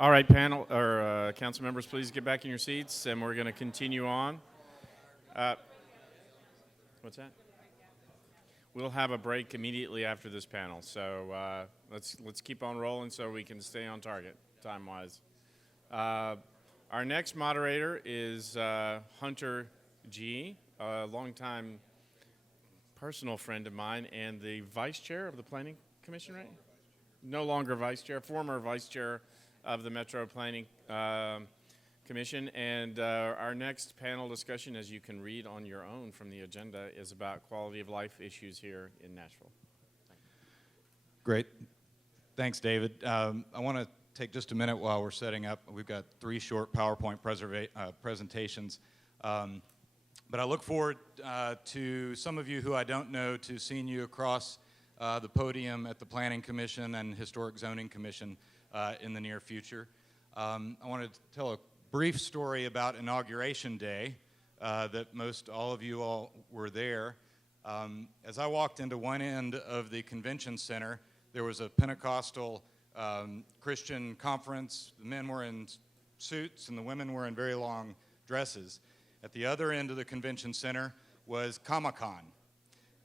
All right, panel or council members, please get back in your seats, and we're going to continue on. Uh, what's that? We'll have a break immediately after this panel, so let's keep on rolling so we can stay on target time-wise. Our next moderator is Hunter G., a longtime personal friend of mine and the vice chair of the Planning Commission, right? No longer vice chair, former vice chair of the Metro Planning Commission. And our next panel discussion, as you can read on your own from the agenda, is about quality of life issues here in Nashville. Great. Thanks, David. I want to take just a minute while we're setting up. We've got 3 short PowerPoint presentations. But I look forward to some of you who I don't know to seeing you across the podium at the Planning Commission and Historic Zoning Commission in the near future. I wanted to tell a brief story about Inauguration Day that most all of you all were there. As I walked into one end of the convention center, there was a Pentecostal Christian conference. The men were in suits and the women were in very long dresses. At the other end of the convention center was Comic-Con.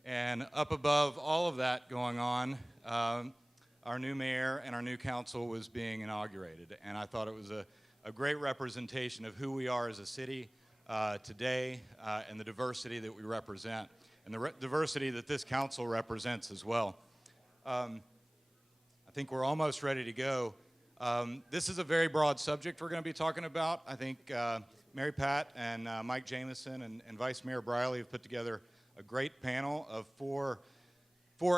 And up above all of that going on, our new mayor and our new council was being inaugurated. And I thought it was a great representation of who we are as a city today and the diversity that we represent and the diversity that this council represents as well. I think we're almost ready to go. This is a very broad subject we're going to be talking about. I think Mary Pat and Mike Jameson and Vice Mayor Briley have put together a great panel of four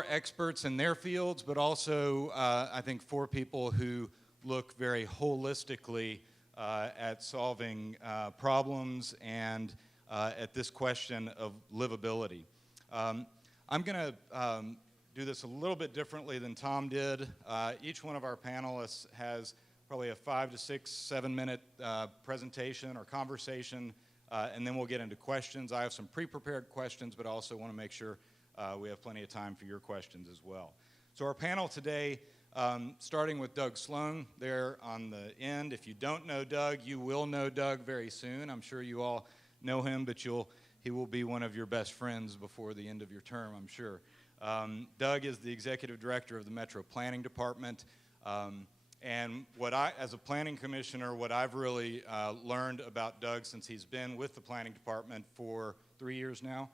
experts in their fields, but also I think 4 people who look very holistically at solving problems and at this question of livability. I'm going to do this a little bit differently than Tom did. Each one of our panelists has probably a 5 to 6, 7 minute presentation or conversation, and then we'll get into questions. I have some pre-prepared questions, but also want to make sure we have plenty of time for your questions as well. So our panel today, starting with Doug Sloan there on the end. If you don't know Doug, you will know Doug very soon. I'm sure you all know him, but he will be one of your best friends before the end of your term, I'm sure. Doug is the executive director of the Metro Planning Department. And as a planning commissioner, what I've really learned about Doug since he's been with the planning department for 3 years now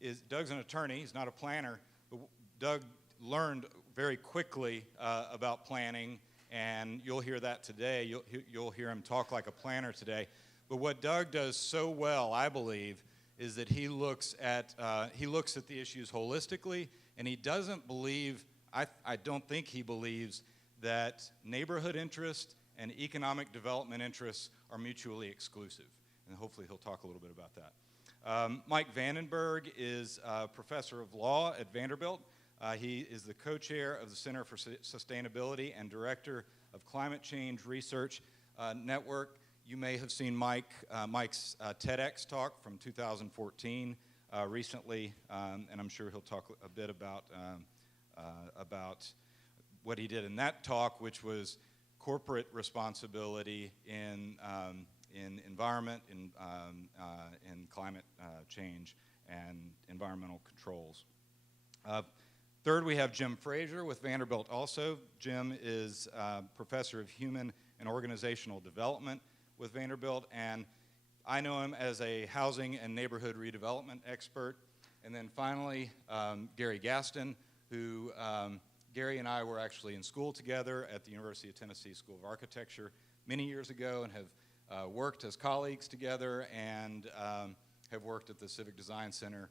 is Doug's an attorney. He's not a planner, but Doug learned very quickly about planning, and you'll hear that today. You'll hear him talk like a planner today. But what Doug does so well, I believe, is that he looks at the issues holistically, and he doesn't believe. I don't think he believes that neighborhood interest and economic development interests are mutually exclusive. And hopefully he'll talk a little bit about that. Mike Vandenberg is a professor of law at Vanderbilt. He is the co-chair of the Center for Sustainability and director of Climate Change Research Network. You may have seen Mike's TEDx talk from 2014 recently, and I'm sure he'll talk a bit about what he did in that talk, which was corporate responsibility in environment, in climate change, and environmental controls. Third, we have Jim Frazier with Vanderbilt also. Jim is professor of human and organizational development with Vanderbilt, and I know him as a housing and neighborhood redevelopment expert. And then finally, Gary Gaston, who Gary and I were actually in school together at the University of Tennessee School of Architecture many years ago and have worked as colleagues together and have worked at the Civic Design Center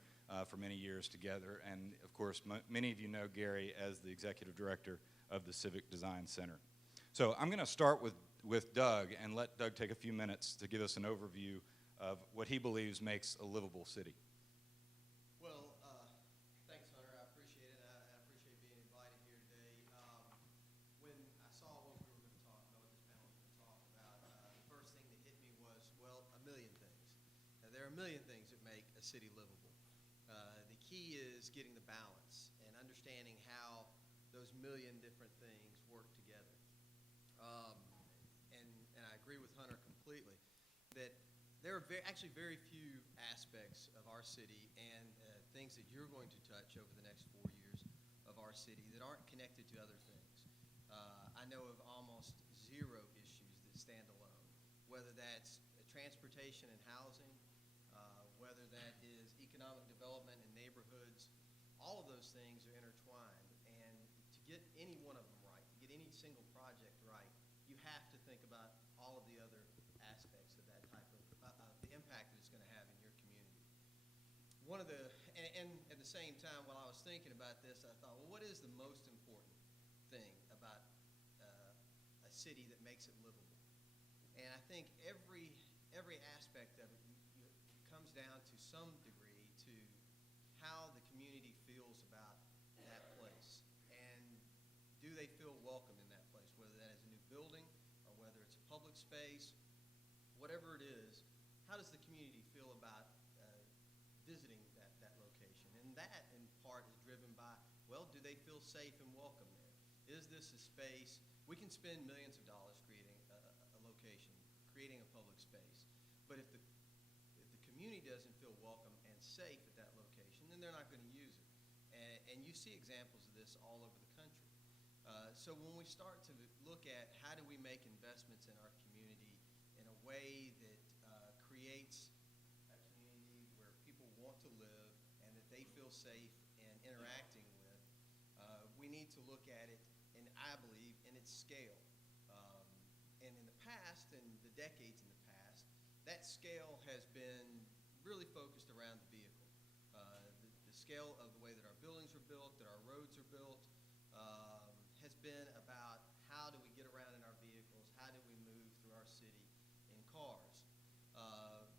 for many years together. And of course, many of you know Gary as the executive director of the Civic Design Center. So I'm going to start with Doug and let Doug take a few minutes to give us an overview of what he believes makes a livable city. A million things that make a city livable. The key is getting the balance and understanding how those million different things work together. and I agree with Hunter completely, that there are actually very few aspects of our city and things that you're going to touch over the next 4 years of our city that aren't connected to other things. I know of almost zero issues that stand alone, whether that's transportation and housing, whether that is economic development and neighborhoods. All of those things are intertwined, and to get any one of them right, to get any single project right, you have to think about all of the other aspects of that type of the impact that it's going to have in your community. One of the, and at the same time, while I was thinking about this, I thought, well, what is the most important thing about a city that makes it livable? And I think every aspect of it comes down to some degree to how the community feels about that place, and do they feel welcome in that place, whether that is a new building or whether it's a public space, whatever it is. How does the community feel about visiting that location? And that, in part, is driven by, well, do they feel safe and welcome there? Is this a space? We can spend millions of dollars creating a location, creating a public space, but if the community doesn't feel welcome and safe at that location, then they're not going to use it. And you see examples of this all over the country. So when we start to look at how do we make investments in our community in a way that creates a community where people want to live and that they feel safe in interacting with, we need to look at it, and I believe, in its scale. And in the past, in the decades in the past, that scale has been really focused around the vehicle. The scale of the way that our buildings are built, that our roads are built, has been about how do we get around in our vehicles, how do we move through our city in cars.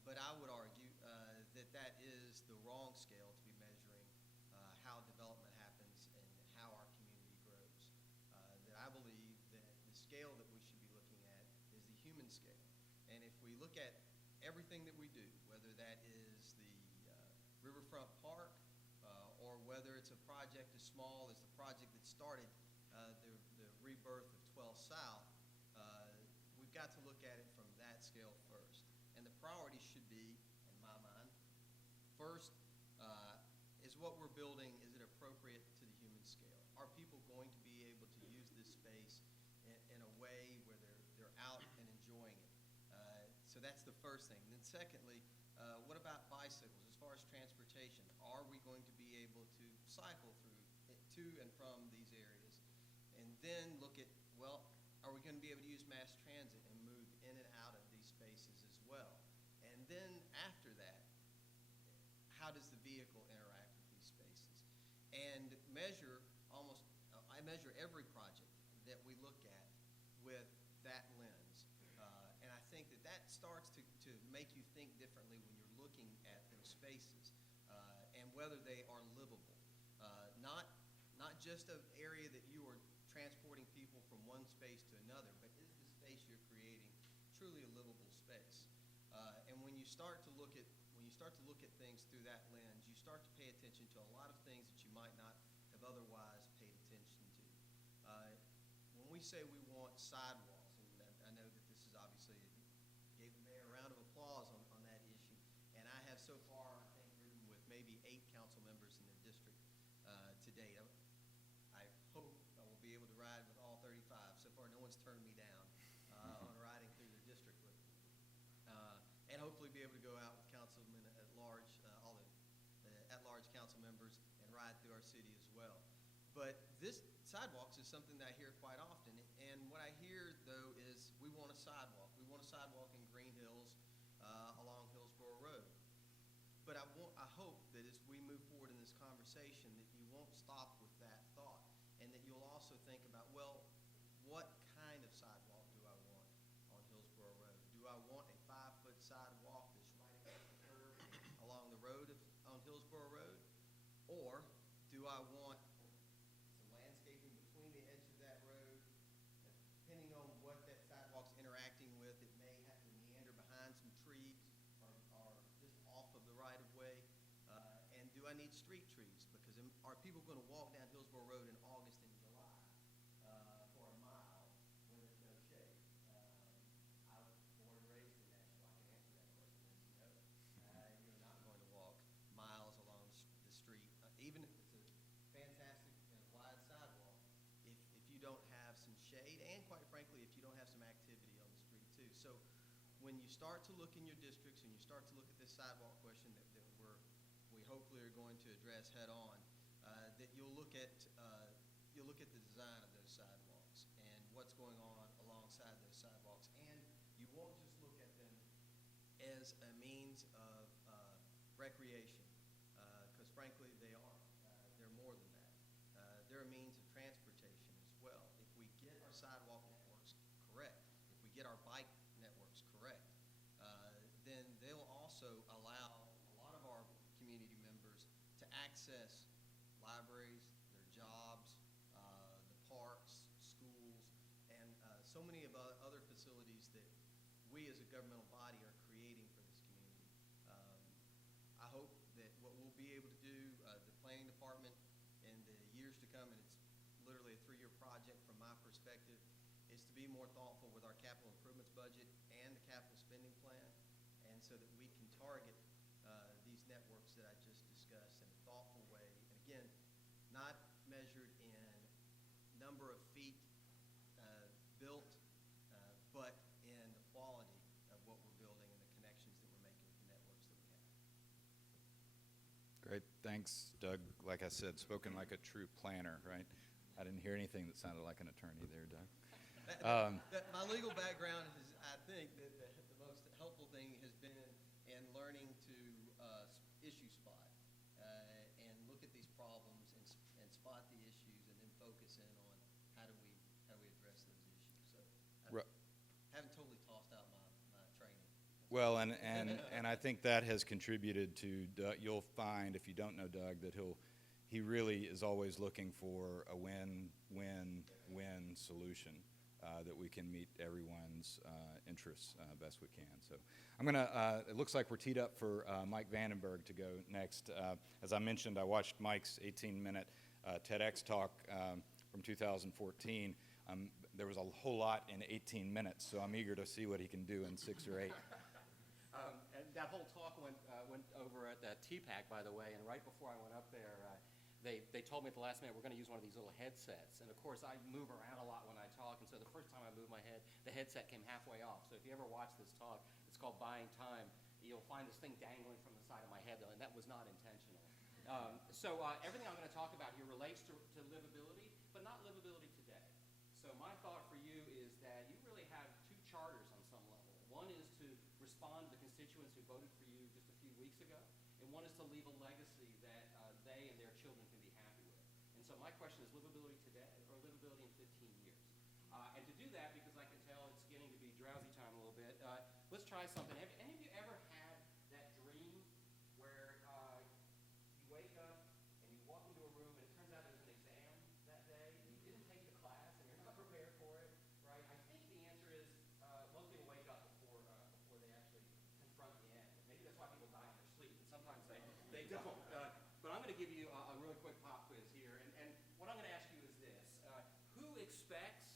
But I would argue that that is the wrong scale to be measuring how development happens and how our community grows. That I believe that the scale that we should be looking at is the human scale. And if we look at everything that we do, whether that is the Riverfront Park or whether it's a project as small as the project that started the rebirth of 12 South, we've got to look at it from that scale first. And the priority should be, in my mind, first, is what we're building, is it appropriate to the human scale? Are people going to be able to use this space in a way where they're out and enjoying it? So that's the first thing. Then secondly, what about bicycles? As far as transportation, are we going to be able to cycle to and from these areas? And then look at, well, are we going to be able to use mass transit and move in and out of these spaces as well? And then after that, how does the vehicle interact with these spaces? And I measure every project that we look at with that lens. And I think that starts to make you think differently when you're looking at those spaces and whether they are livable. Not just an area that you are transporting people from one space to another, but is the space you're creating truly a livable space? And when you start to look at things through that lens, you start to pay attention to a lot of things that you might not have otherwise paid attention to. When we say we want sidewalks, and I know that this is obviously, gave the mayor a round of applause on that issue, and I have so far, I think, ridden with maybe 8 council members in the district to date. I hope I will be able to ride with all 35. So far, no one's turned me down on riding through the district with me. And hopefully be able to go out with councilmen at large, all the at-large council members, and ride through our city as well. But this sidewalks is something that I hear quite often. And what I hear, though, is we want a sidewalk. We want a sidewalk in Green Hills along Hillsborough Road. But I hope that as we move forward in this conversation that you won't stop with that thought, and that you'll also think about, well, what kind of sidewalk do I want on Hillsborough Road? Do I want a 5-foot sidewalk that's right across the curb along the road on Hillsborough Road? Or do I want some landscaping between the edge of that road? And depending on what that sidewalk's interacting with, it may have to meander behind some trees or just off of the right-of-way. And do I need street trees? Because are people going to walk down Hillsborough Road in August and July for a mile when there's no shade? So when you start to look in your districts and you start to look at this sidewalk question that we hopefully are going to address head on, that you'll look at the design of those sidewalks and what's going on alongside those sidewalks, and you won't just look at them as a means of recreation, because frankly they are. They're more than that. They're a means of transportation as well. If we get our sidewalk networks correct, if we get our bike networks correct, then they'll also allow a lot of our community members to access libraries, their jobs, the parks, schools, and so many of other facilities that we as a governmental body are creating for this community. I hope that what we'll be able to do, the planning department in the years to come, and it's literally a 3-year project from my perspective, is to be more thoughtful with our capital improvements budget and the capital spending plan, and so that we can target these networks that I just discussed in a thoughtful way. And again, not measured in number of feet built, but in the quality of what we're building and the connections that we're making with the networks that we have. Great, thanks, Doug. Like I said, spoken like a true planner, right? I didn't hear anything that sounded like an attorney there, Doug. My legal background is, I think, that the most helpful thing has been in learning to issue spot and look at these problems and spot the issues and then focus in on how do we address those issues. So I haven't totally tossed out my training. Well, and I think that has contributed to Doug. You'll find, if you don't know Doug, that he really is always looking for a win-win-win solution that we can meet everyone's interests best we can. So I'm going to, it looks like we're teed up for Mike Vandenberg to go next. As I mentioned, I watched Mike's 18-minute TEDx talk from 2014. There was a whole lot in 18 minutes, so I'm eager to see what he can do in 6 or 8. And that whole talk went over at TPAC, by the way, and right before I went up there, they told me at the last minute we're going to use one of these little headsets. And of course, I move around a lot when I talk, and so the first time I moved my head, the headset came halfway off. So if you ever watch this talk, it's called Buying Time. You'll find this thing dangling from the side of my head, and that was not intentional. So everything I'm going to talk about here relates to livability, but not livability today. So my thought for you is that you really have 2 charters on some level. One is to respond to the constituents who voted for you just a few weeks ago, and one is to leave a legacy that they and their children can be happy with. And so my question is livability today or livability in 15 years? And to do that, because I can tell it's getting to be drowsy time a little bit, let's try something. Have any of you ever had that dream where you wake up and you walk into a room and it turns out there's an exam that day and you didn't take the class and you're not prepared for it, right? I think the answer is most people wake up before they actually confront the end. Maybe that's why people die in their sleep, and sometimes they don't. But I'm going to give you a really quick pop quiz here, and what I'm going to ask you is this. Who expects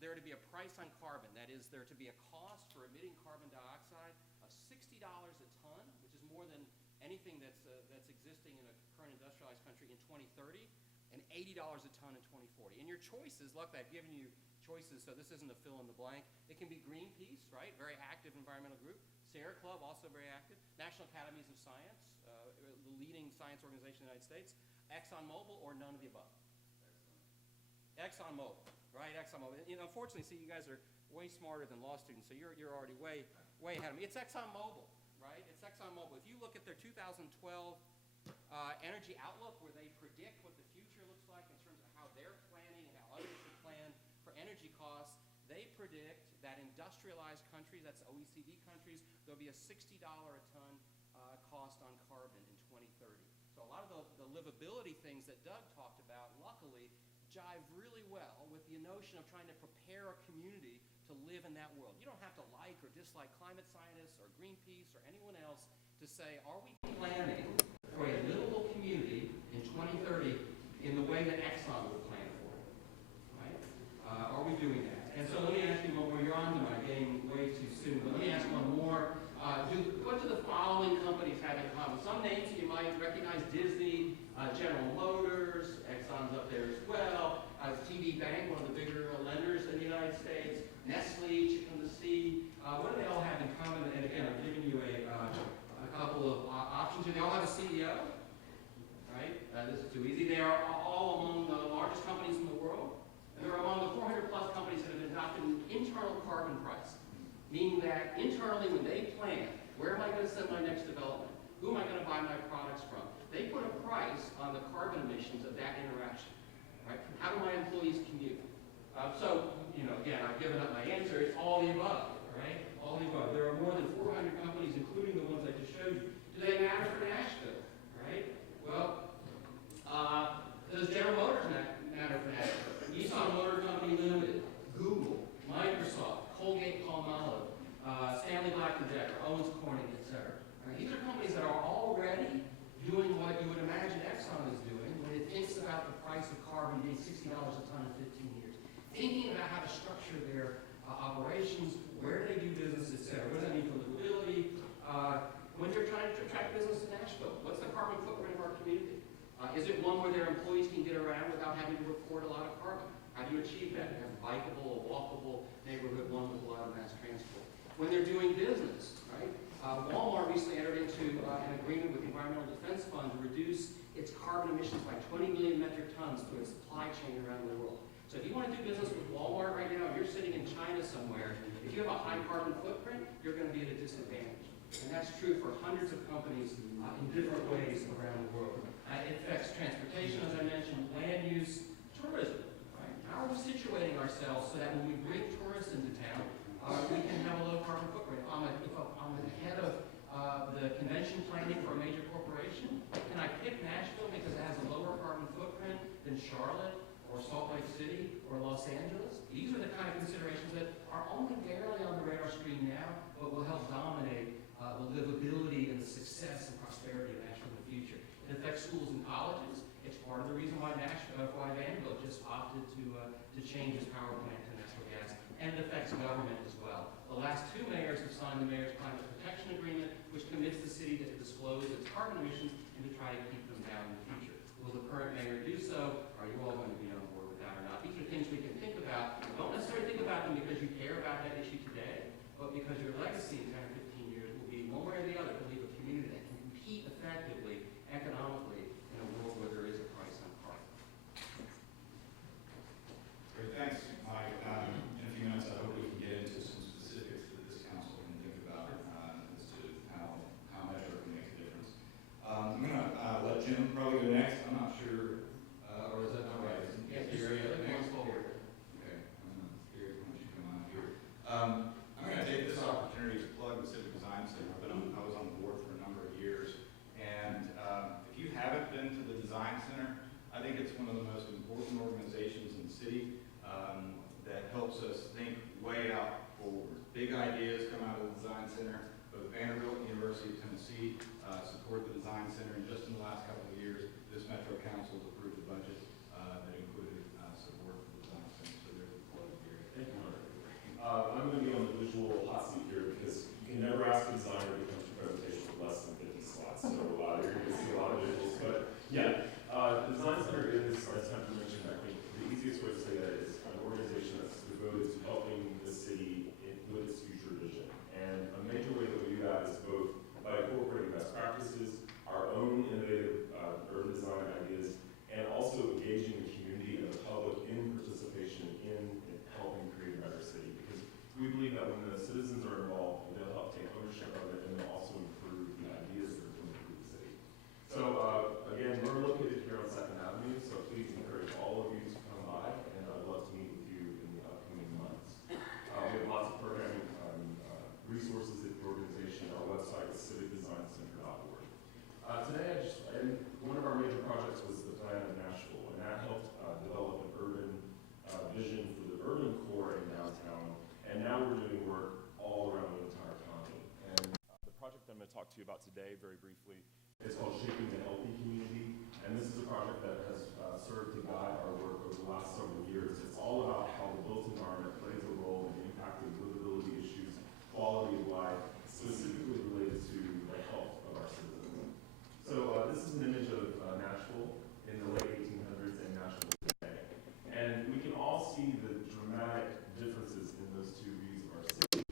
there to be a price on carbon, that is, there to be a cost for emitting carbon dioxide of $60 a ton, which is more than anything that's existing in a current industrialized country in 2030, and $80 a ton in 2040. And your choices, look, I've given you choices, so this isn't a fill in the blank. It can be Greenpeace, right, very active environmental group. Sierra Club, also very active. National Academies of Science, the leading science organization in the United States. ExxonMobil, or none of the above? ExxonMobil, right, ExxonMobil. Unfortunately, see, you guys are way smarter than law students, so you're already way ahead of me. It's ExxonMobil, right? It's ExxonMobil. If you look at their 2012 energy outlook, where they predict what the future looks like in terms of how they're planning and how others should plan for energy costs, they predict that industrialized countries, that's OECD countries, there'll be a $60 a ton cost on carbon in 2030. So a lot of the livability things that Doug talked about, luckily, jive really well with the notion of trying to prepare a community to live in that world. You don't have to like or dislike climate scientists or Greenpeace or anyone else to say, are we planning for a livable community in 2030 in the way that Exxon would plan for it, right? Are we doing that? And so let me ask you one more. You're on to my game way too soon, but let me ask one more. What do the following companies have in common? Some names you might recognize: Disney, General Motors, Exxon's up there as well, TD Bank, one of the bigger lenders in the United States, Nestle, Chicken of the Sea, What do they all have in common? And again, I'm giving you a couple of options here. They all have a CEO, right? This is too easy. They are all among the largest companies in the world, and they're among the 400 plus companies that have adopted an internal carbon price, meaning that internally when they plan, where am I going to send my next development? Who am I going to buy my products from? They put a price on the carbon emissions of that interaction, right? How do my employees commute? So, again, I've given up my answer. It's all the above, right? All the above. There are more than 400 companies, including the ones I just showed you. Do they matter for Nashville, right? Well, does General Motors matter for Nashville? Nissan Motor Company Limited, Google, Microsoft, Colgate-Palmolive, Stanley Black & Decker, Owens Corning, etc. Right? These are companies that are already doing what you would imagine Exxon is doing when it thinks about the price of carbon being $60 a ton in 15 years. Thinking about how to structure their operations, where they do business, etc. What does that mean for livability? When they're trying to attract business to Nashville, what's the carbon footprint of our community? Is it one where their employees can get around without having to report a lot of carbon? How do you achieve that? Have a bikeable, a walkable neighborhood, one with a lot of mass transport. When they're doing business, right? Walmart recently entered into an agreement with the Environmental Defense Fund to reduce its carbon emissions by 20 million metric tons through its supply chain around the world. So if you want to do business with Walmart right now, and you're sitting in China somewhere, if you have a high carbon footprint, you're going to be at a disadvantage. And that's true for hundreds of companies in different ways around the world. It affects transportation, as I mentioned, land use, tourism. Right? How are we situating ourselves so that when we bring tourists into town, we can have a low carbon footprint? If I'm the head of the convention planning for a major corporation, can I pick Nashville because it has a lower carbon footprint than Charlotte or Salt Lake City or Los Angeles? These are the kind of considerations that are only barely on the radar screen now, but will help dominate the livability and the success and prosperity of Nashville in the future. It affects schools and colleges. It's part of the reason why why Vanderbilt just opted to change its power plant to natural gas. And it affects government as well. The last two mayors have signed the Mayor's Climate Protection Agreement, which commits the city to disclose its carbon emissions and to try to keep them down in the future. Will the current mayor do so? Are you all going to be on board with that or not? These are things we can think about. Don't necessarily think about them because you care about that issue today, but because your legacy in 10 or 15 years will be one way or the other to leave a community that can compete effectively, economically, in a world where there is a price on carbon. Great, thanks, Mike. In a few minutes, I hope we can get into some specifics that this council can think about as to how measure can make a difference. I'm going to let Jim probably go next. I'm not sure, or is that not right? Yes, Gary going next? forward. Okay, Gary, why don't you come on here? I'm going to take this opportunity to plug the Civic Design Center. I was on the board for a number of years, and if you haven't been to the Design Center, I think it's one of the most important organizations in the city that helps us think way out forward. Big ideas come out of the Design Center. Both Vanderbilt and University of Tennessee support the Design Center, and just in the last couple of years, this Metro Council has approved a budget that included support for the Design Center. So there's the plug here. Thank you, Mark. I'm going to be on the visual hot seat here because you can never ask a designer to come to a presentation with less than 50 slides. So you're going to see a lot of visuals. But yeah, the Design Center is, as Hunter mentioned, I think the easiest way to say that is an organization that's devoted to helping the city with its future vision. And a major way that we do that is both by incorporating best practices, our own innovative urban design ideas, and also engaging the community and the public in participation in helping create a better city. Because we believe that when the citizens are involved, they'll help take ownership of it, and they'll also improve the ideas that are going to improve the city. So again, we're located here on 2nd Avenue, so please encourage all of you to come by, and I'd love to meet with you in the upcoming months. We have lots of programming resources at the organization. Our website is civicdesigncenter.org. Today, one of our major projects was the Plan of Nashville, and that helped develop an urban vision for the urban core in downtown. And now we're doing work all around the entire county. And the project I'm going to talk to you about today, very briefly, is called Shaping the Healthy Community. And this is a project that has served to guide our work over the last several years. It's all about how the built environment plays a role in impacting livability issues, quality of life, specifically related to the health of our citizens. So this is an image of Nashville in the late 1800s and Nashville today. And we can all see the dramatic differences in those two views of our city.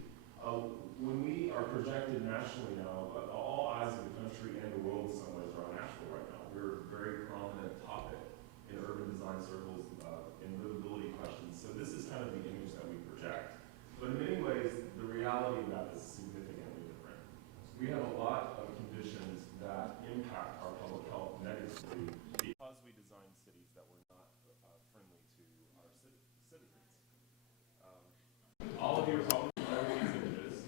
impact our public health negatively because we designed cities that were not friendly to our citizens. All of you are probably familiar with these images,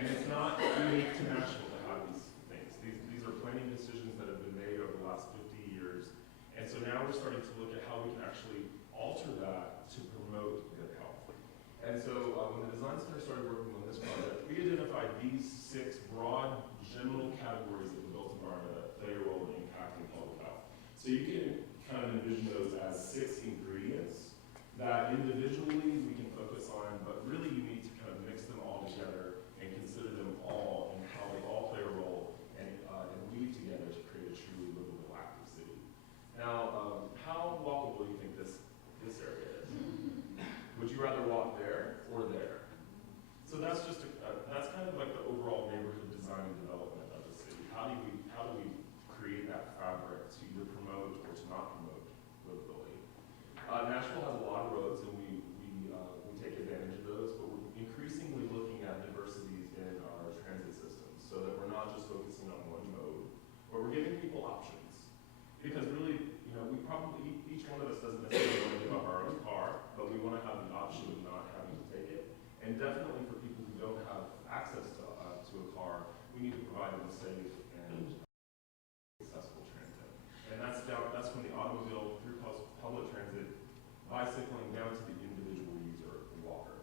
and it's not unique to Nashville to have these things. These are planning decisions that have been made over the last 50 years, and so now we're starting to look at how we can actually alter that to promote good health. And so when the Design Center started working on this project, we identified these 6 broad general categories of the built environment that play a role in impacting public health. So you can kind of envision those as 6 ingredients that individually we can focus on, but really you need to kind of mix them all together and consider them all and how they all play a role and weave together to create a truly livable, active city. Now, how walkable do you think this area is? Would you rather walk there or there? So that's just that's kind of like the overall neighborhood design and development of the city. How do we create that fabric to either promote or to not promote livability? Nashville has a lot of roads, and we take advantage of those, but we're increasingly looking at diversities in our transit systems so that we're not just focusing on one mode, but we're giving people options. Because really, we probably, each one of us doesn't necessarily want to give up our own car, but we want to have the option of not having to take it. And definitely for people who don't have access to a car, we need to provide them safe and accessible transit. And that's from the automobile through public transit, bicycling down to the individual user, the walker.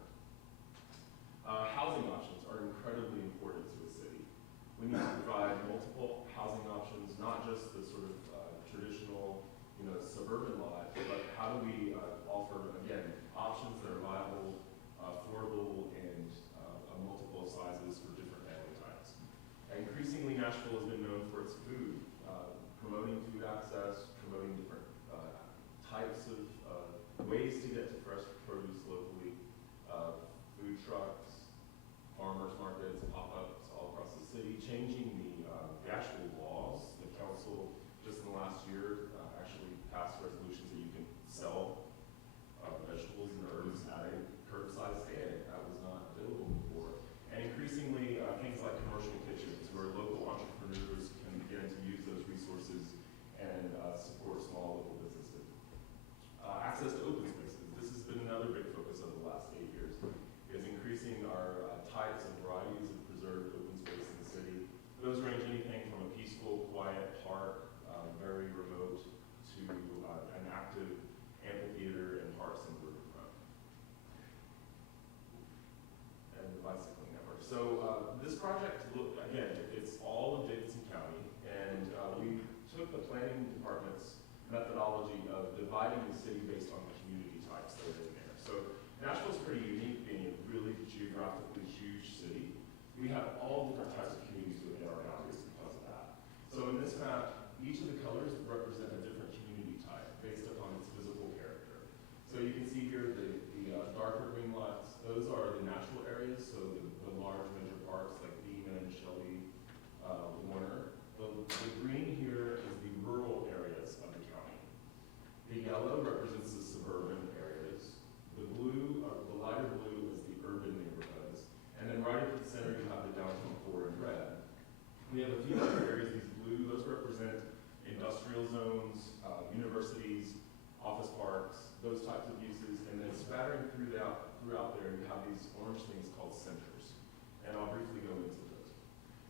Housing options are incredibly important to a city. We need to provide multiple housing options, not just the sort of traditional, suburban life, but how do we offer, again, options that are viable, affordable, and multiple sizes for different family types. And increasingly, Nashville has been known for its food, promoting food access, promoting different types of ways to get to fresh produce locally, food trucks, farmers markets, pop-ups all across the city, changing the actual laws. The council, just in the last year, actually passed resolutions that you can sell vegetables and herbs at a curbside stand. That was not available before. And increasingly, things like commercial kitchens, where local entrepreneurs can begin to use those resources and support small local businesses. Access to open spaces. This has been another big focus over the last 8 years, is increasing our types and varieties of preserved open space in the city. Those range anything from a peaceful, quiet park, very remote, to an active amphitheater and parks and riverfront. And the bicycling network. So this project, again, it's all of Davidson County, and we took the planning department's methodology of dividing the city based on the community types that are in there. So Nashville's pretty unique, being a really geographically huge city. We have all different types of communities within our boundaries because of that. So in this map, each of the colors represent a different community type based upon its physical character. So you can see here the darker green lots, those are the natural areas, so the large major parks like Beeman, Shelby, Warner. The green here is the rural areas of the county. The yellow represents the suburban areas. The blue, the lighter blue, is the urban neighborhoods. And then right at the center, you have the downtown core in red. We have a few other areas, these blue, those represent industrial zones, universities, office parks, those types of uses. And then spattering throughout there, you have these orange things called centers. And I'll briefly go into those.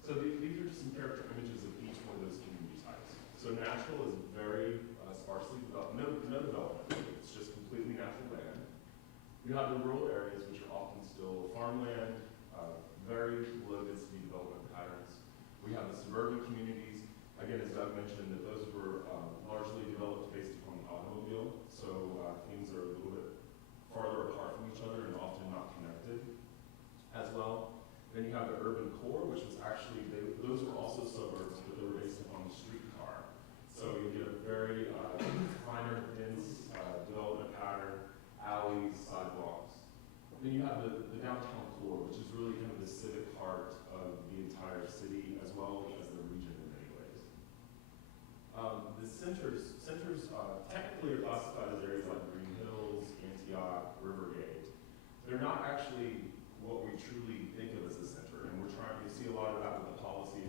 So these are just some character images of each one of those community types. So Nashville is very sparsely developed, no development. It's just completely natural land. You have the rural areas, which are often still farmland, very low density development patterns. We have the suburban communities. Again, as Doug mentioned, that those were largely developed based upon the automobile. So things are a little bit farther apart from each other and often not connected as well. Then you have the urban core, which was actually, those were also suburbs, but they were based upon the streetcar. So you get a very finer, dense development pattern, alleys, sidewalks. Then you have the downtown core, which is really kind of the civic heart of the entire city, as well as the region in many ways. The centers technically are classified as areas like Green Hills, Antioch, Rivergate. They're not actually what we truly think of as a center, and we're trying to see a lot of that with the policy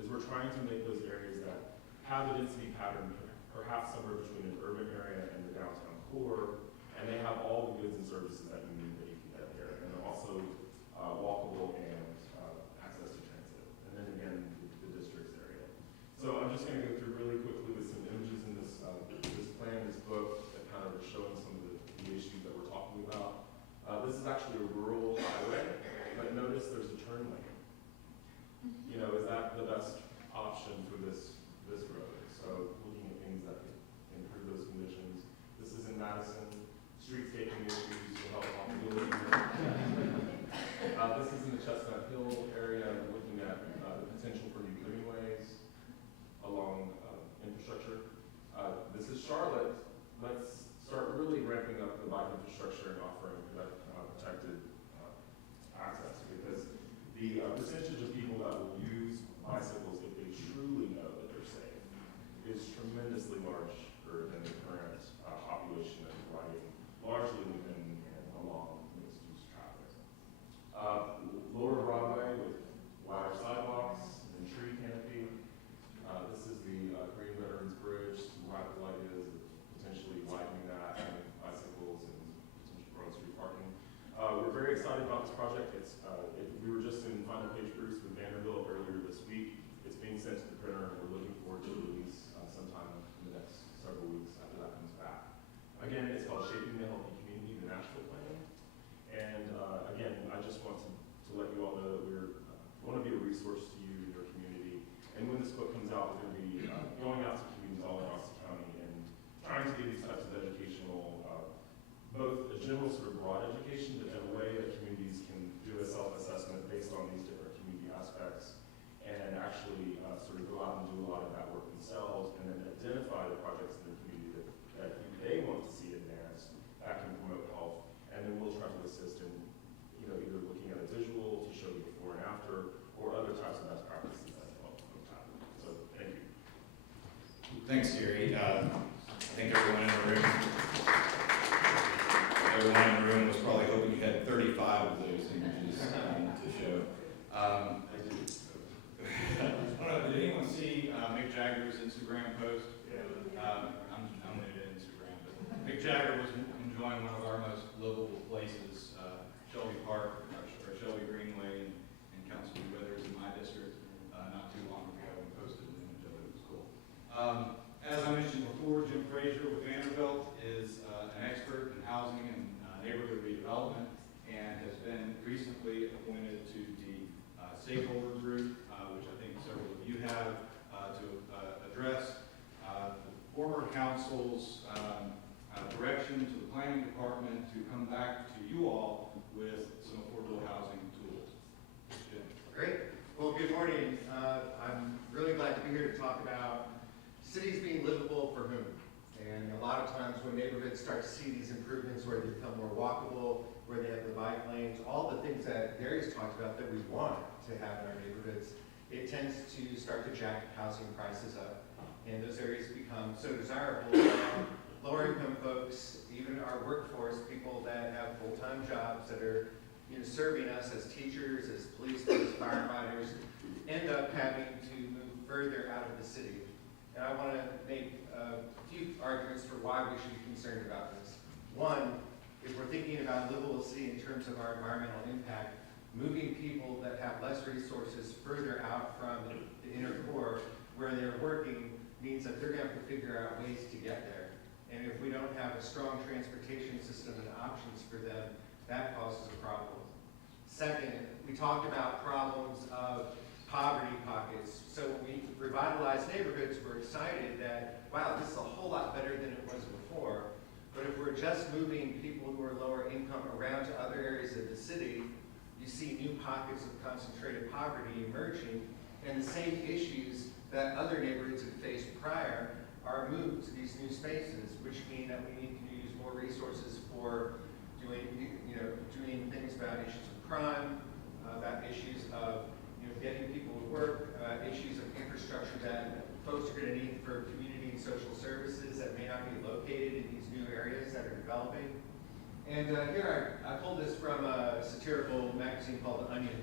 is we're trying to make those areas that have the density pattern perhaps somewhere between an urban area and the downtown core, and they have all the goods and services that you need that you can get there, and they're also walkable and access to transit, and then again, the district's area. So I'm just going to go through really quickly with some images in this plan, this book, that kind of are showing some of the issues that we're talking about. This is actually a rural highway, but notice there's a turn lane. You know, is that the best option for this road? So looking at things that could improve those conditions. This is in Madison. Streetscaping issues will help walkability. This is in the Chestnut Hill area, looking at the potential for new greenways along infrastructure. This is Charlotte. Let's start really ramping up the bike infrastructure and offering protected access, because the percentage of people that will use bicycles if they truly know that they're safe is tremendously larger than the current population that is riding largely within and along mixed-use traffic. Lower Broadway with wider sidewalks and tree canopy. This is the Green Veterans Bridge. Some radical ideas of potentially widening that, having bicycles and potential for on-street parking. We're very excited about this project. We were just in final page proofs with Vanderbilt earlier this week. It's being sent to the printer, and we're looking forward to release sometime in the next several weeks after that comes back. Again, it's called Shaping the Healthy Community, the Nashville Plan. And again, I just want to let you all know that we want to be a resource to you and your community. And when this book comes out, we're going to be going out to communities all across the county and trying to give these types of educational, both a general sort of broad education, but in a way that communities can do a self-assessment based on these different community aspects, and actually sort of go out and do a lot of that work themselves, and then identify the projects in their community that they want to see advanced that can promote health, and then we'll try to assist in, you know, either looking at a visual to show you before and after, or other types of best practices that help happen. So thank you. Thanks, Gary. I think everyone in the room was probably hoping you had 35 of those images to show. I don't know, did anyone see Mick Jagger's Instagram post? I'm new to Instagram, but Mick Jagger was enjoying one of our most livable places, Shelby Park, or Shelby Greenway, and Councilman Withers in my district, not too long ago, and posted an image of it. It was cool. As I mentioned before, Jim Frazier with Vanderbilt is an expert in housing and neighborhood redevelopment, and has been recently appointed to the stakeholder group, which I think several of you have, to address the former council's direction to the planning department to come back to you all with some affordable housing tools. Jim. Great. Well, good morning. I'm really glad to be here to talk about cities being livable for whom. And a lot of times when neighborhoods start to see these improvements where they become more walkable, where they have the bike lanes, all the things that Gary's talked about that we want to have in our neighborhoods, it tends to start to jack housing prices up. And those areas become so desirable that lower income folks, even our workforce, people that have full-time jobs that are serving us as teachers, as policemen, as firefighters, end up having to move further out of the city. And I want to make a few arguments for why we should be concerned about this. One, if we're thinking about livable city in terms of our environmental impact, moving people that have less resources further out from the inner core where they're working means that they're going to have to figure out ways to get there. And if we don't have a strong transportation system and options for them, that causes a problem. Second, we talked about problems of poverty pockets. So when we revitalize neighborhoods, we're excited that, wow, this is a whole lot better than it was before. But if we're just moving people who are lower income around to other areas of the city, you see new pockets of concentrated poverty emerging, and the same issues that other neighborhoods have faced prior are moved to these new spaces, which mean that we need to use more resources for doing things about issues of crime, about issues of getting people to work, issues of infrastructure that folks are going to need for community and social services that may not be located in these new areas that are developing. And here I pulled this from a satirical magazine called The Onion.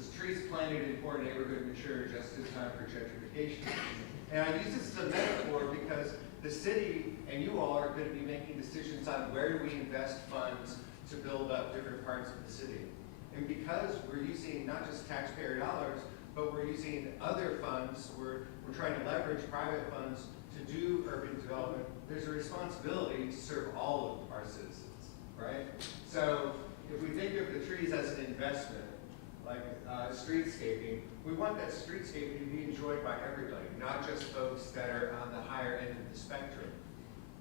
Says trees planted in poor neighborhood mature just in time for gentrification. And I use this as a metaphor because the city and you all are going to be making decisions on where do we invest funds to build up different parts of the city. And because we're using not just taxpayer dollars, but we're using other funds, we're trying to leverage private funds to do urban development, there's a responsibility to serve all of our citizens, right? So if we think of the trees as an investment, like streetscaping, we want that streetscaping to be enjoyed by everybody, not just folks that are on the higher end of the spectrum.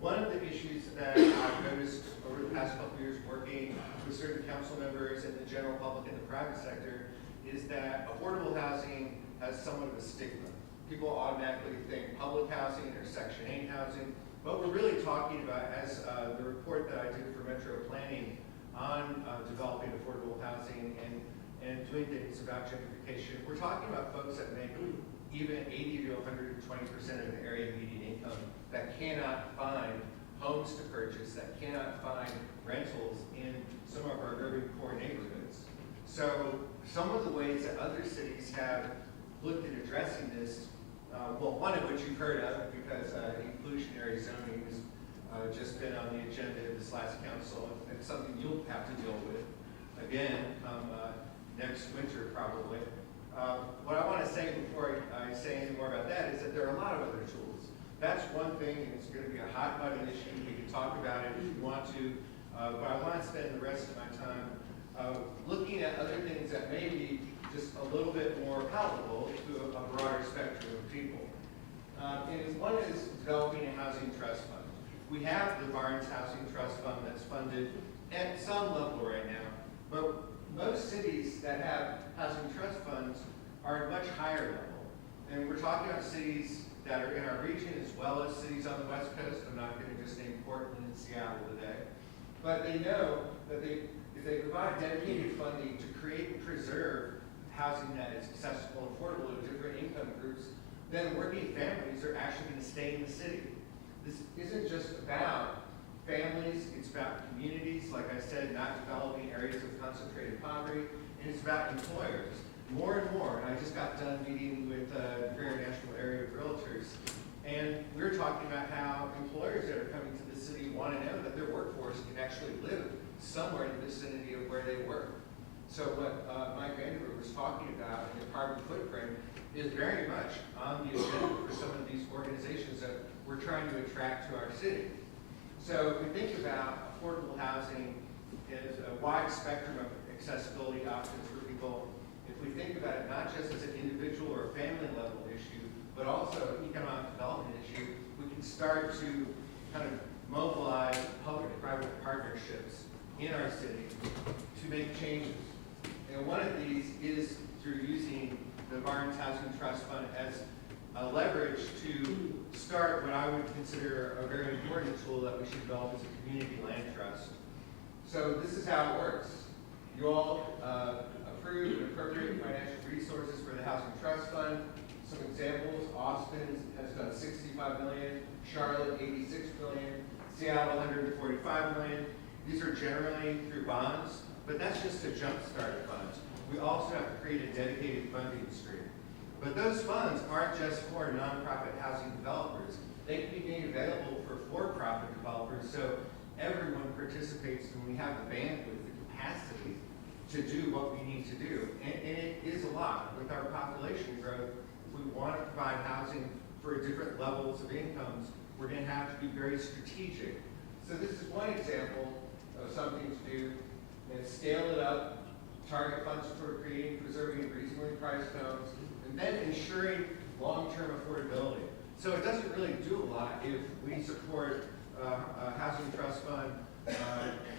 One of the issues that I've noticed over the past couple of years working with certain council members and the general public in the private sector is that affordable housing has somewhat of a stigma. People automatically think public housing or Section 8 housing, but we're really talking about, as the report that I did for Metro Planning on developing affordable housing and doing things about gentrification, we're talking about folks that make even 80 to 120% of the area median income that cannot find homes to purchase, that cannot find rentals in some of our urban core neighborhoods. So some of the ways that other cities have looked at addressing this, well, one of which you've heard of because inclusionary zoning has just been on the agenda of this last council. It's something you'll have to deal with again next winter probably. What I want to say before I say any more about that is that there are a lot of other tools. That's one thing, and it's going to be a hot button issue. We can talk about it if you want to, but I want to spend the rest of my time looking at other things that may be just a little bit more palatable to a broader spectrum of people. And one is developing a housing trust fund. We have the Barnes Housing Trust Fund that's funded at some level right now, but most cities that have housing trust funds are at much higher level. And we're talking about cities that are in our region as well as cities on the West Coast. I'm not going to just name Portland and Seattle today. But they know that if they provide dedicated funding to create and preserve housing that is accessible and affordable to different income groups, then working families are actually going to stay in the city. This isn't just about families, it's about communities, like I said, not developing areas of concentrated poverty, and it's about employers. More and more, and I just got done meeting with the Greater National Area of Realtors, and we were talking about how employers that are coming to the city want to know that their workforce can actually live somewhere in the vicinity of where they work. So what Mike Vanderbilt was talking about in the carbon footprint is very much on the agenda for some of these organizations that we're trying to attract to our city. So if we think about affordable housing as a wide spectrum of accessibility options for people, if we think about it not just as an individual or family level issue, but also an economic development issue, we can start to kind of mobilize public-private partnerships in our city to make changes. And one of these is through using the Barnes Housing Trust Fund as a leverage to start what I would consider a very important tool that we should develop as a community land trust. So this is how it works. You all approve and appropriate financial resources for the Housing Trust Fund. Some examples: Austin has done $65 million, Charlotte $86 million, Seattle $145 million. These are generally through bonds, but that's just to jumpstart funds. We also have to create a dedicated funding stream. But those funds aren't just for nonprofit housing developers. They can be made available for for-profit developers, so everyone participates when we have the bandwidth, the capacity to do what we need to do. And it is a lot. With our population growth, if we want to provide housing for different levels of incomes, we're going to have to be very strategic. So this is one example of something to do, and scale it up, target funds for creating, preserving reasonably priced homes, and then ensuring long-term affordability. So it doesn't really do a lot if we support a housing trust fund,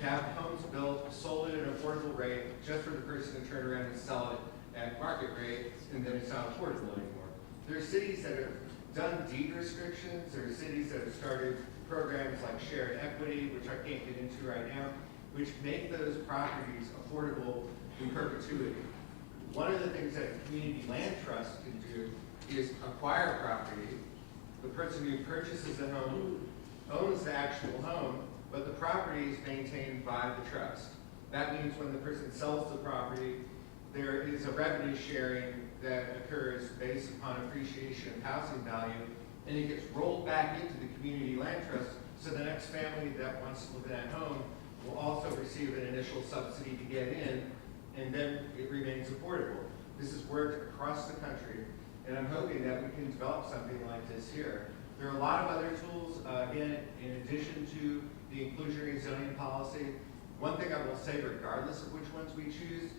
have homes built, sold at an affordable rate, just for the person to turn around and sell it at market rate, and then it's not affordable anymore. There are cities that have done deed restrictions. There are cities that have started programs like shared equity, which I can't get into right now, which make those properties affordable in perpetuity. One of the things that a community land trust can do is acquire property. The person who purchases the home owns the actual home, but the property is maintained by the trust. That means when the person sells the property, there is a revenue sharing that occurs based upon appreciation of housing value, and it gets rolled back into the community land trust, so the next family that wants to live in that home will also receive an initial subsidy to get in, and then it remains affordable. This has worked across the country, and I'm hoping that we can develop something like this here. There are a lot of other tools, again, in addition to the inclusionary zoning policy. One thing I will say, regardless of which ones we choose,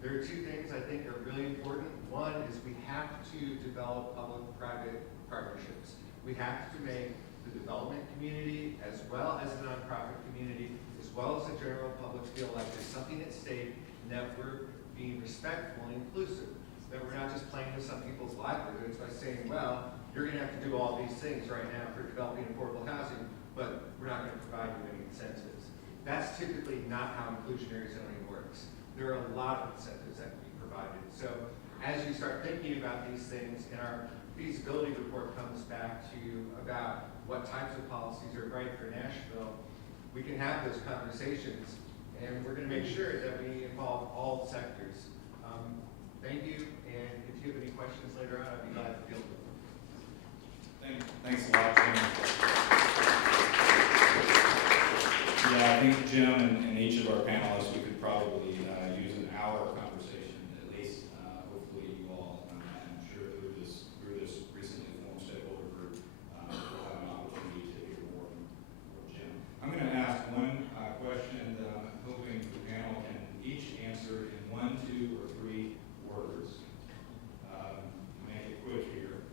there are two things I think are really important. One is we have to develop public-private partnerships. We have to make the development community, as well as the nonprofit community, as well as the general public, feel like there's something at stake and that we're being respectful and inclusive. That we're not just playing with some people's livelihoods by saying, well, you're going to have to do all these things right now for developing affordable housing, but we're not going to provide you any incentives. That's typically not how inclusionary zoning works. There are a lot of incentives that can be provided. So as you start thinking about these things, and our feasibility report comes back to you about what types of policies are right for Nashville, we can have those conversations, and we're going to make sure that we involve all sectors. Thank you, and if you have any questions later on, I'd be glad to field them. Thanks a lot, Jim. Yeah, I think Jim and each of our panelists, we could probably use an hour conversation at least. Hopefully you all, and I'm sure through this recently formed stakeholder group, we'll have an opportunity to hear more from Jim. I'm going to ask one question that I'm hoping the panel can each answer in 1, 2, or 3 words. Make it quick here.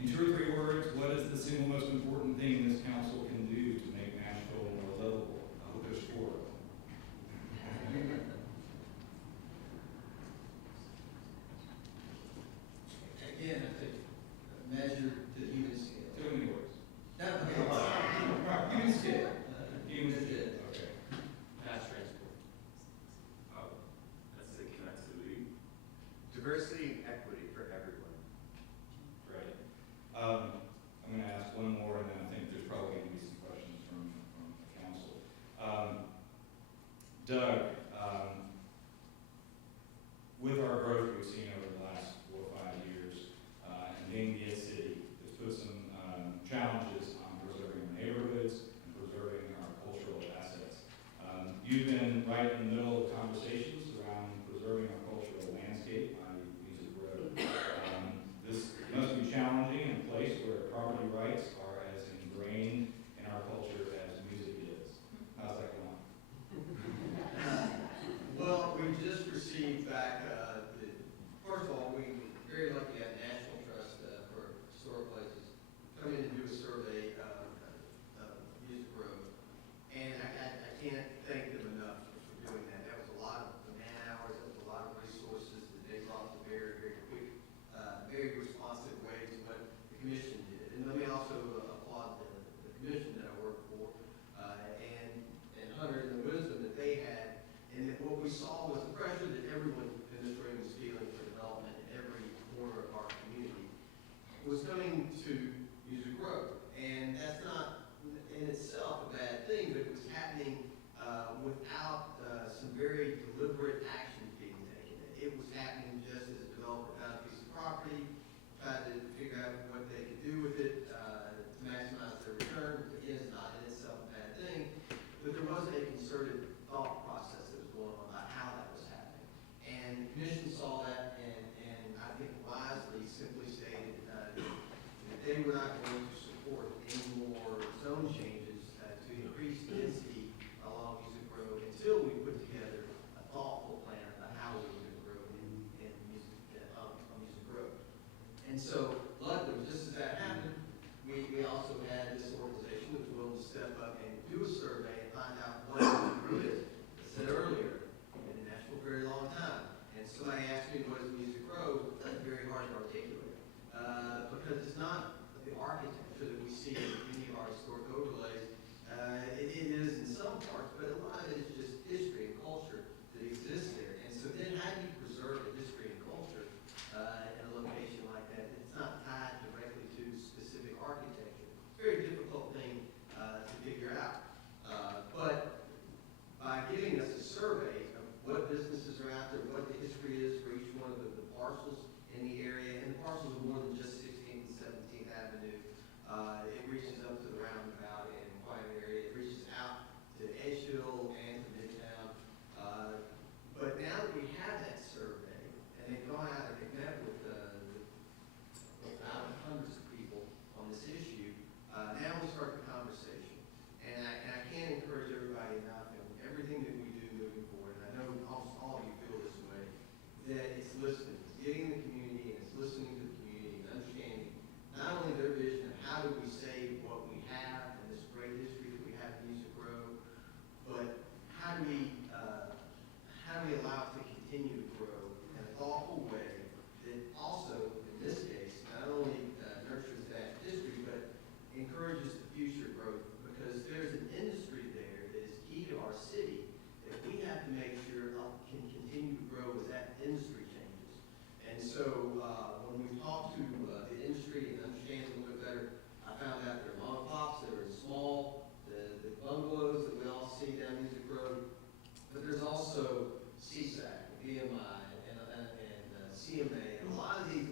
In 2 or 3 words, what is the single most important thing this council can do to make Nashville more livable? I hope there's 4 of them. Again, I think measure to human scale. Too many words. Human scale. Human scale. Okay. Mass transport. Let's say connectivity. Diversity and equity for everyone. Right. I'm going to ask one more, and then I think there's probably going to be some questions from the council. Doug, with our growth we've seen over the last 4 or 5 years, and being the city, it's put some challenges on preserving our neighborhoods and preserving our cultural assets. You've been right in the middle of conversations around preserving our cultural landscape on Music Road. This must be challenging in a place where property rights are as ingrained in our culture as music is. How's that going? Well, we just received back, first of all, we were very lucky to have National Trust for Historic Places come in and do a survey of Music Road. And I can't thank them enough for doing that. That was a lot of man-hours, that was a lot of resources that they brought to bear very quick, very responsive way to what the commission did. And let me also applaud the commission that I work for, and Hunter and the wisdom that they had. And that what we saw was the pressure that everyone in this room was feeling for development in every corner of our community was coming to Music Road. And that's not in itself a bad thing, but it was happening without some very deliberate action being taken. It was happening just as a developer found a piece of property, tried to figure out what they could do with it to maximize their return. Again, it's not in itself a bad thing, but there wasn't a concerted thought process that was going on about how that was happening. And the commission saw that and I think wisely simply stated that they were not going to support any more zone changes to increase density along Music Road until we put together a thoughtful plan about how we were going to grow on Music Road. And so, luckily, just as that happened, we also had this organization that was willing to step up and do a survey and find out what Music Road is. I said earlier, I've been in Nashville a very long time, and somebody asked me what is Music Road, that's very hard to articulate, because it's not the architecture that we see in many of our historic overlays. It is in some parts, but a lot of it is just history and culture that exists there. And so then how do you preserve the history and culture in a location like that? It's not tied directly to specific architecture. It's a very difficult thing to figure out. But by giving us a survey of what does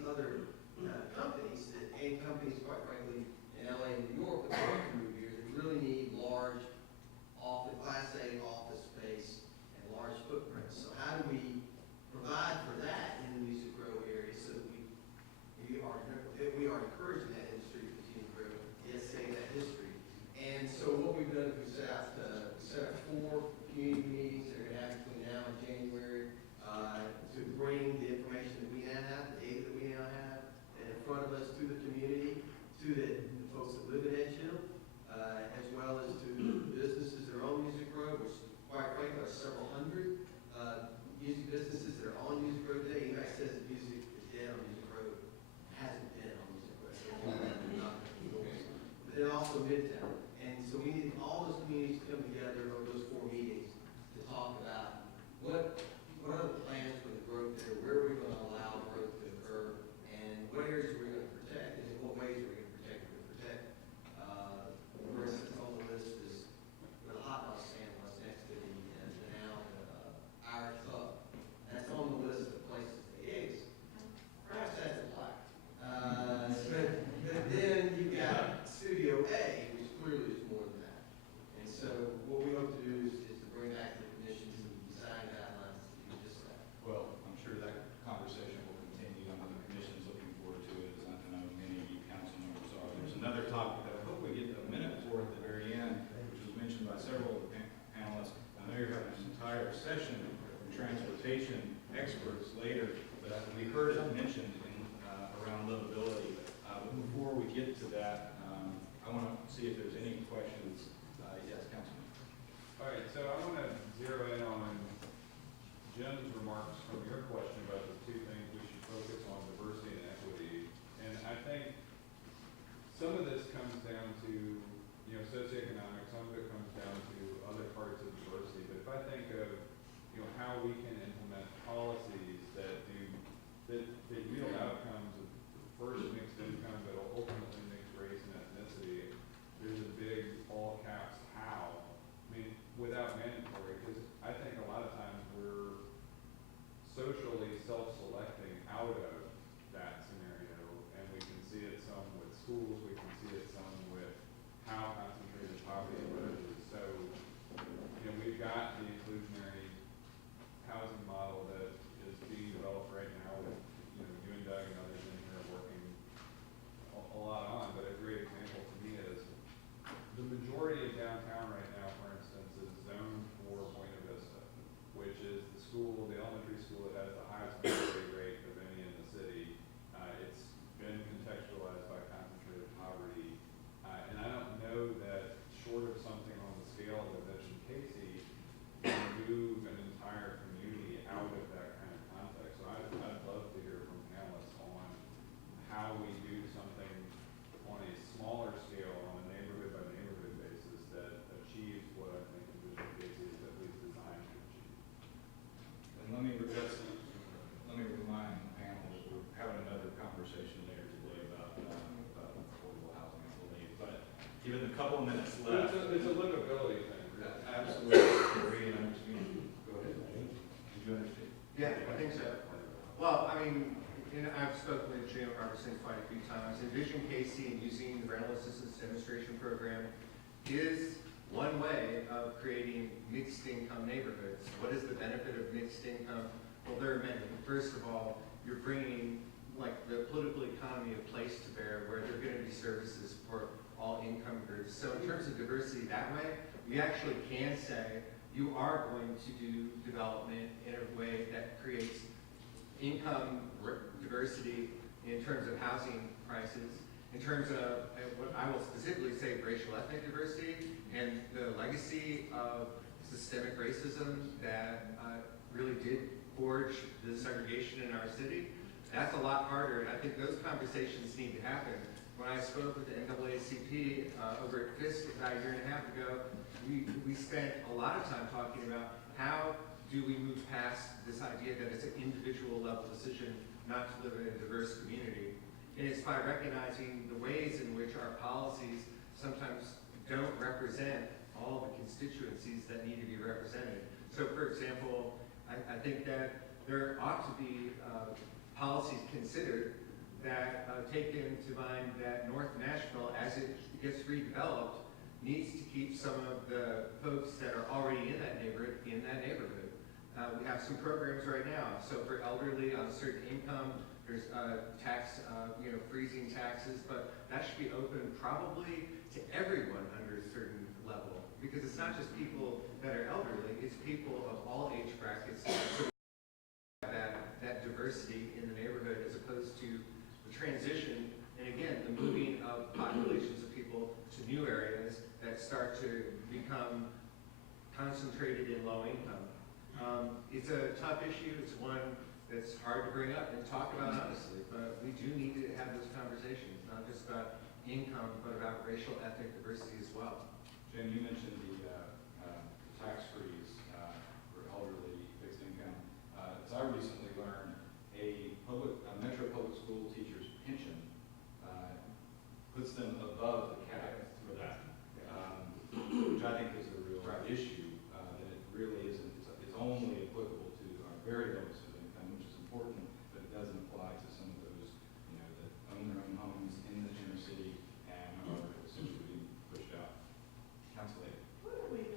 other companies and companies, quite frankly, in LA and New York that want to move here that really need large office, Class A office space and large footprints. So how do we provide for that in the Music Row area so that we are encouraging that industry to continue to grow, yet stay that history? And so what we've done is we set up 4 community meetings that are going to happen between now and January to bring the information that we now have, the data that we now have, in front of us to the community, to the folks that live in Edge Hill, as well as to the businesses that are on Music Row, which quite frankly are several hundred music businesses that are on Music Row today. Anybody says that music is dead on Music Row hasn't been on Music Row. But then also Midtown. And so we need all those communities to come together over those 4 meetings to talk about what are the plans for the growth there, where are we going to allow growth to occur, and what areas are we going to protect, and in what ways are we going to protect. For instance, on the list is where the hot dog stand was next to the now Irish Pub. That's on the list of places that is. Perhaps that's a plaque. But then you've got Studio A, which clearly is more than that. And so what we hope to do is to bring back the commission some design guidelines to do just that. Well, I'm sure that conversation will continue. I mean, the commission's looking forward to it, as I know many of you council members are. There's another topic that I hope we get a minute for at the very end, which was mentioned by several of the panelists. I know you're having an entire session from transportation experts later, but we heard it mentioned in, around livability. But before we get to that, I want to see if there's any questions. Yes, Councilman. All right, so I want to zero in on Jim's remarks from your question about the 2 things we should focus on, diversity and equity. And I think some of this comes down to, socioeconomic, some of it comes down to other parts of diversity. But if I think of, how we can implement policies that yield outcomes of first mixed income, but ultimately mixed race and ethnicity, there's a big all caps how. I mean, without mandatory, because I think a lot of times we're socially self-selecting out of that scenario, and we can see it some with schools, we can see it some with how concentrated poverty emerges. So, we've got the inclusionary housing model that is being developed right now with, you and Doug and others in here working a lot on, but a great example to me is the majority of downtown right now, for instance, is zoned for Buena Vista, which is the school, the elementary school that has the highest poverty rate of any in the city. It's been contextualized by concentrated poverty, and I don't know that short of something on the scale that I mentioned Casey, can move an entire community out of that kind of context. So I'd love to hear from panelists on how we do something on a smaller scale, on a neighborhood by neighborhood basis that achieves what I think Envision Casey is at least designed to achieve. And let me remind the panel that we're having another conversation later today about affordable housing, I believe. But given a couple of minutes left. It's a livability thing. Absolutely. Agree and understand. Go ahead. Did you understand? Yeah, I think so. Well, I mean, I've spoken with Jim Robertson quite a few times. Envision KC and using the rental assistance demonstration program is one way of creating mixed income neighborhoods. What is the benefit of mixed income? Well, there are many. First of all, you're bringing like the political economy of place to bear, where there are going to be services for all income groups. So in terms of diversity that way, we actually can say you are going to do development in a way that creates income diversity in terms of housing prices, in terms of what I will specifically say racial ethnic diversity and the legacy of systemic racism that really did forge the segregation in our city. That's a lot harder, and I think those conversations need to happen. When I spoke with the NAACP over at Fisk about a year and a half ago, we spent a lot of time talking about how do we move past this idea that it's an individual level decision not to live in a diverse community. And it's by recognizing the ways in which our policies sometimes don't represent all the constituencies that need to be represented. So for example, I think that there ought to be policies considered that take into mind that North Nashville, as it gets redeveloped, needs to keep some of the folks that are already in that neighborhood. We have some programs right now. So for elderly on a certain income, there's tax, freezing taxes, but that should be open probably to everyone under a certain level, because it's not just people that are elderly, it's people of all age brackets. So that diversity in the neighborhood, as opposed to the transition, and again, the moving of populations of people to new areas that start to become concentrated in low income. It's a tough issue. It's one that's hard to bring up and talk about honestly, but we do need to have those conversations, not just about income, but about racial, ethnic diversity as well. Jim, you mentioned the tax freeze for elderly fixed income. As I recently learned, a metro public school teacher's pension puts them above the cap for that, which I think is a real issue. That it really isn't. It's only applicable to our very lowest of income, which is important, but it doesn't apply to some of those, that own their own homes in the inner city and are essentially being pushed out. Council Lady. Who do we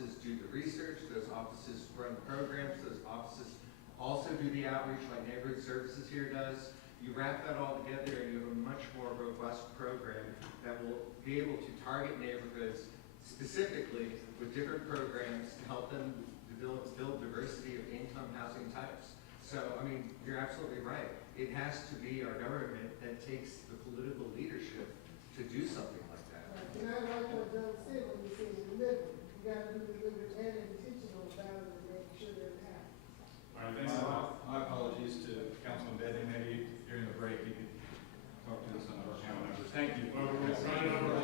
offices do the research, those offices run the programs, those offices also do the outreach like Neighborhood Services here does. You wrap that all together and you have a much more robust program that will be able to target neighborhoods specifically with different programs to help them build diversity of income housing types. So, I mean, you're absolutely right. It has to be our government that takes the political leadership to do something like that. And I like what Doug said when he said delivery. You gotta do delivery and intentional about it and make sure that happens. All right, thanks a lot. My apologies to Councilman Bedley. Maybe during the break you could talk to some of our panel members. Thank you. Well, we're running over